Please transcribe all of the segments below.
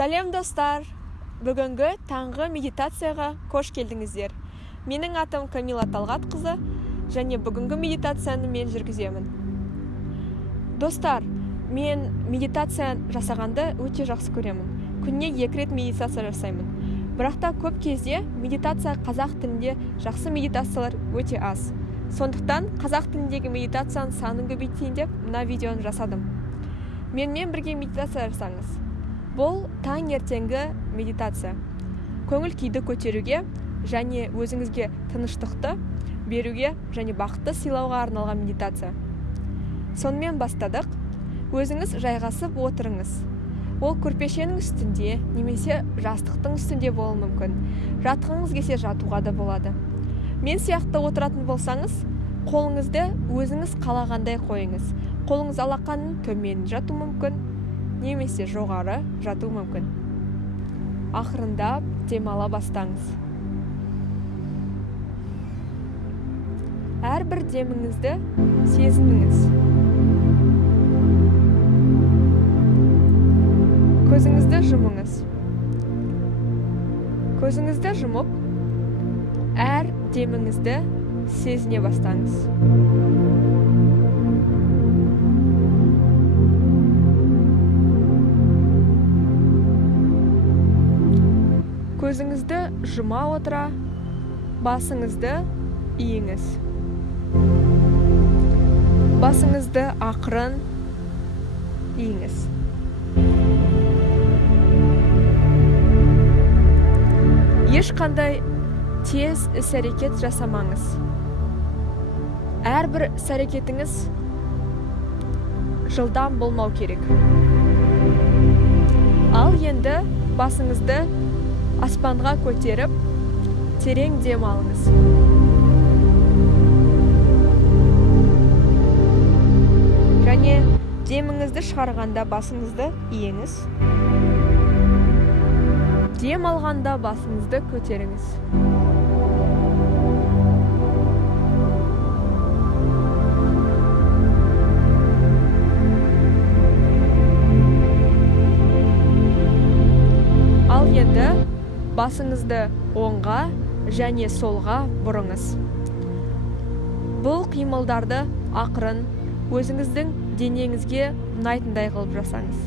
Сәлем достар, бүгінгі таңғы медитацияға қош келдіңіздер. Менің атым Камила Талғатқызы, және бүгінгі медитацияны мен жүргіземін. Достар, мен медитация жасағанды өте жақсы көремін. Күніне 2 рет медитация жасаймын. Бірақта көп кезде медитация қазақ тілінде жақсы медитациялар өте аз. Сондықтан қазақ тіліндегі медитацияның санын көбейтейін деп мына видеоны жасадым. Менімен бірге медитация жасаңыз. Бұл таң ертеңгі медитация. Көңіл күйді көтеруге және өзіңізге тыныштықты беруге және бақытты сыйлауға арналған медитация. Сонымен бастадық. Өзіңіз жайғасып отырыңыз. Ол көрпешенің үстінде немесе жастықтың үстінде болуы мүмкін. Жатқыңыз келсе жатуға да болады. Мен сияқты отыратын болсаңыз, қолыңызды өзіңіз қалағандай қойыңыз. Қолыңыз алақанның төмен жату мүмкін, немесе жоғары жату мүмкін. Ақырындап демала бастаңыз. Әрбір деміңізді сезініңіз. Көзіңізді жұмыңыз. Көзіңізді жұмып, әр деміңізді сезіне бастаңыз. Көзіңізді жұма отыра, басыңызды иіңіз. Басыңызды ақырын иіңіз. Ешқандай тез іс-әрекет жасамаңыз. Әрбір іс-әрекетіңіз жылдам болмау керек. Ал енді басыңызды аспанға көтеріп, терең дем алыңыз. Және деміңізді шығарғанда басыңызды иеңіз. Дем алғанда басыңызды көтеріңіз. Ал енді басыңызды оңға және солға бұрыңыз. Бұл қимылдарды ақырын өзіңіздің денеңізге ұнайтындай қылып жасаңыз.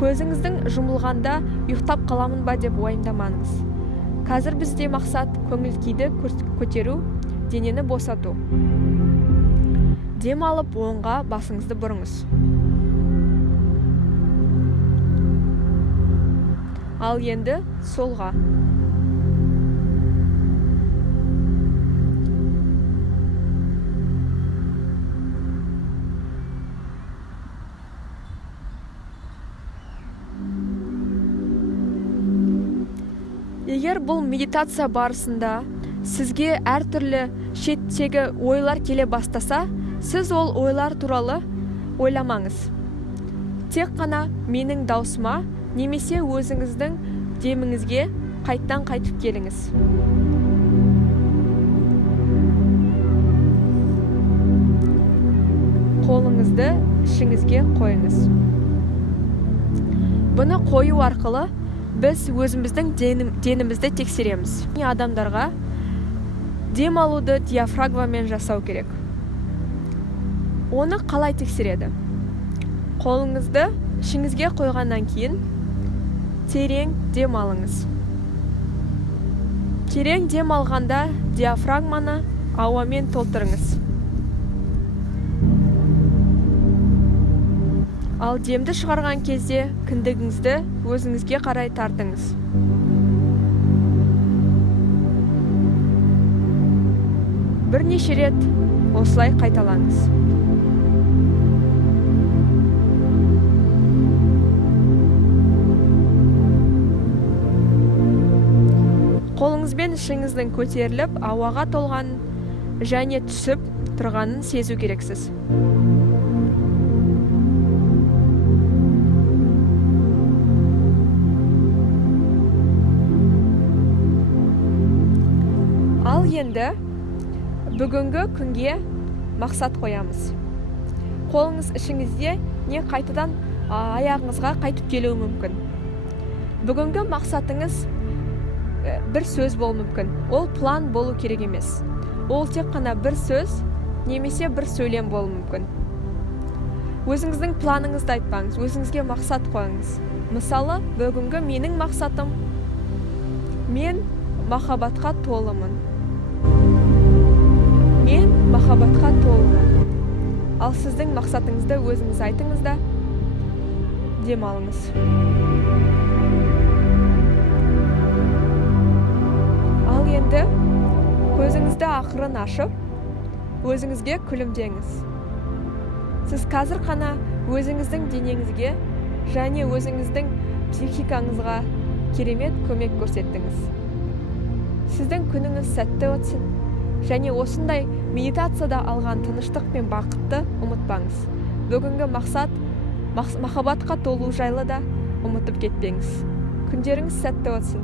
Көзіңіздің жұмылғанда ұйықтап қаламын ба деп уайымдамаңыз. Қазір бізде мақсат көңіл күйді көтеру, денені босату. Дем алып оңға басыңызды бұрыңыз. Ал енді солға. Егер бұл медитация барысында сізге әртүрлі шеттегі ойлар келе бастаса, сіз ол ойлар туралы ойламаңыз. Тек қана менің даусыма немесе өзіңіздің деміңізге қайттан қайтып келіңіз. Қолыңызды ішіңізге қойыңыз. Бұны қою арқылы біз өзіміздің денімізді тексереміз. Адамдарға дем алуды диафрагмамен жасау керек. Оны қалай тексереді? Қолыңызды ішіңізге қойғаннан кейін терең дем алыңыз. Терең дем алғанда диафрагманы ауамен толтырыңыз. Ал демді шығарған кезде кіндігіңізді өзіңізге қарай тартыңыз. Бірнеше рет осылай қайталаңыз. Қолыңызбен ішіңіздің көтеріліп, ауаға толғанын және түсіп тұрғанын сезу керексіз. Ал енді бүгінгі күнге мақсат қоямыз. Қолыңыз ішіңізде не қайтадан аяғыңызға қайтып келуі мүмкін. Бүгінгі мақсатыңыз бір сөз болуы мүмкін. Ол план болу керек емес. Ол тек қана бір сөз немесе бір сөйлем болуы мүмкін. Өзіңіздің планыңызды айтпаңыз, өзіңізге мақсат қойыңыз. Мысалы, бүгінгі менің мақсатым, мен махаббатқа толымын. Мен махаббатқа толымын. Ал сіздің мақсатыңызды өзіңіз айтыңыз да демалыңыз. Ал енді көзіңізді ақырын ашып, өзіңізге күлімдеңіз. Сіз қазір қана өзіңіздің денеңізге және өзіңіздің психикаңызға керемет көмек көрсеттіңіз. Сіздің күніңіз сәтті өтсін, және осындай медитацияда алған тыныштық пен бақытты ұмытпаңыз. Бүгінгі мақсат махаббатқа толу жайлы да ұмытып кетпеңіз. Күндеріңіз сәтті өтсін.